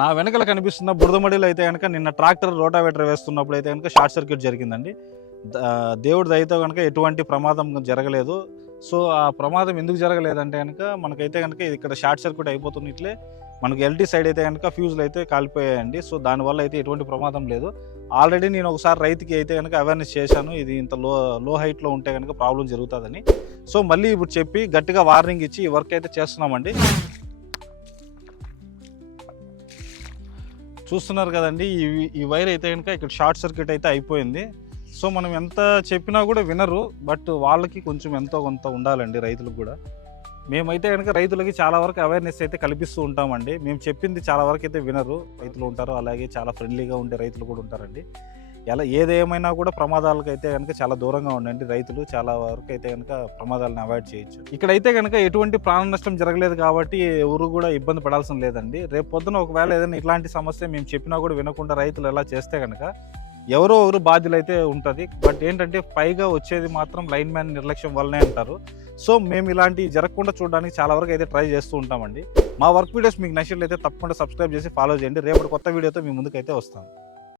నా వెనకాల కనిపిస్తున్న బురదమడిలో అయితే కనుక నిన్న ట్రాక్టర్ రోటావేటర్ వేస్తున్నప్పుడు అయితే కనుక షార్ట్ సర్క్యూట్ జరిగిందండి. దేవుడి దయతో కనుక ఎటువంటి ప్రమాదం జరగలేదు. సో ఆ ప్రమాదం ఎందుకు జరగలేదంటే కనుక మనకైతే కనుక ఇక్కడ షార్ట్ సర్క్యూట్ అయిపోతున్నట్లే మనకు ఎల్టీ సైడ్ అయితే కనుక ఫ్యూజులు అయితే కాలిపోయాయండి. సో దానివల్ల అయితే ఎటువంటి ప్రమాదం లేదు. ఆల్రెడీ నేను ఒకసారి రైతుకి అయితే కనుక అవేర్నెస్ చేశాను, ఇది ఇంత లో హైట్లో ఉంటే కనుక ప్రాబ్లం జరుగుతుందని. సో మళ్ళీ ఇప్పుడు చెప్పి గట్టిగా వార్నింగ్ ఇచ్చి ఈ వర్క్ అయితే చేస్తున్నామండి. చూస్తున్నారు కదండి, ఈ వైర్ అయితే కనుక ఇక్కడ షార్ట్ సర్క్యూట్ అయితే అయిపోయింది. సో మనం ఎంత చెప్పినా కూడా వినరు, బట్ వాళ్ళకి కొంచెం ఎంతో కొంత ఉండాలండి రైతులకు కూడా. మేమైతే కనుక రైతులకి చాలా వరకు అవేర్నెస్ అయితే కల్పిస్తూ ఉంటామండి. మేము చెప్పింది చాలా వరకు అయితే వినరు రైతులు ఉంటారు, అలాగే చాలా ఫ్రెండ్లీగా ఉండే రైతులు కూడా ఉంటారండి. ఏదేమైనా కూడా ప్రమాదాలకు అయితే కనుక చాలా దూరంగా ఉండండి. రైతులు చాలా వరకు అయితే కనుక ప్రమాదాలను అవాయిడ్ చేయొచ్చు. ఇక్కడైతే కనుక ఎటువంటి ప్రాణ నష్టం జరగలేదు కాబట్టి ఎవరు కూడా ఇబ్బంది పడాల్సిన లేదండి. రేపు పొద్దున ఒకవేళ ఏదైనా ఇట్లాంటి సమస్య మేము చెప్పినా కూడా వినకుండా రైతులు ఎలా చేస్తే కనుక ఎవరో ఒకరు బాధ్యులు అయితే ఉంటుంది. బట్ ఏంటంటే పైగా వచ్చేది మాత్రం లైన్ మ్యాన్ నిర్లక్ష్యం వల్లనే అంటారు. సో మేము ఇలాంటివి జరగకుండా చూడడానికి చాలా వరకు అయితే ట్రై చేస్తూ ఉంటామండి. మా వర్క్ వీడియోస్ మీకు నచ్చినట్లయితే తప్పకుండా సబ్స్క్రైబ్ చేసి ఫాలో చేయండి. రేపటి కొత్త వీడియోతో మీ ముందుకైతే వస్తాం.